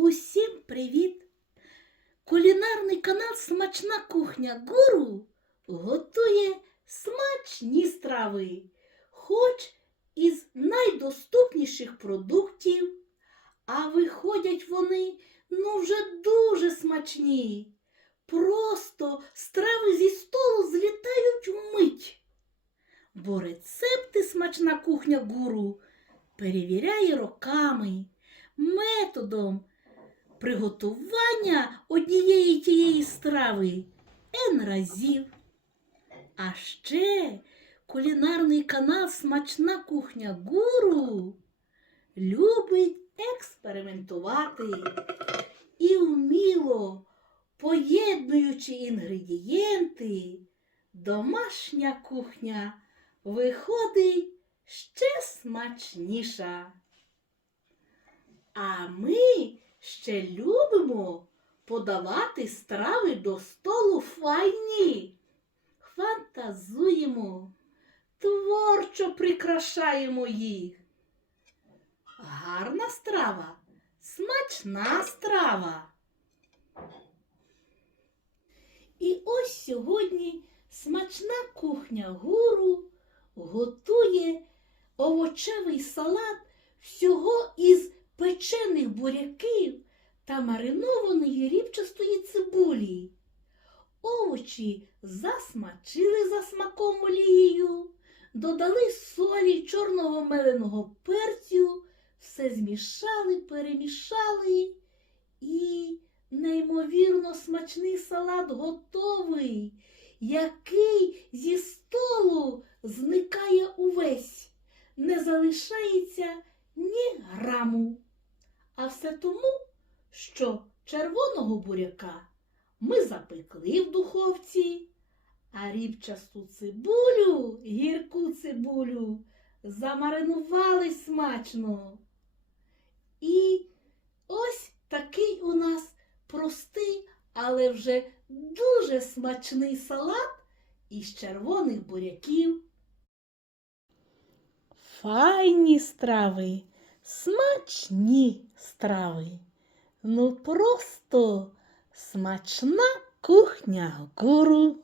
Усім привіт! Кулінарний канал Смачна кухня Гуру готує смачні страви, хоч із найдоступніших продуктів, а виходять вони ну вже дуже смачні. Просто страви зі столу злітають вмить. Бо рецепти смачна кухня гуру перевіряє роками, методом приготування однієї тієї страви N разів. А ще кулінарний канал Смачна кухня гуру любить експериментувати і вміло, поєднуючи інгредієнти, домашня кухня виходить ще смачніша. А ми ще любимо подавати страви до столу файні. Фантазуємо, творчо прикрашаємо їх. Гарна страва, смачна страва. І ось сьогодні смачна кухня гуру готує овочевий салат всього із печених буряків та маринованої рібчастої цибулі. Овочі засмачили за смаком олією, додали солі чорного меленого перцю, все змішали, перемішали і неймовірно смачний салат готовий, який зі столу зникає увесь, не залишається ні граму. А все тому, що червоного буряка ми запекли в духовці, а рібчасту цибулю, гірку цибулю, замаринували смачно. І ось такий у нас простий, але вже дуже смачний салат із червоних буряків. Файні страви, смачні страви. Ну просто смачна кухня гуру.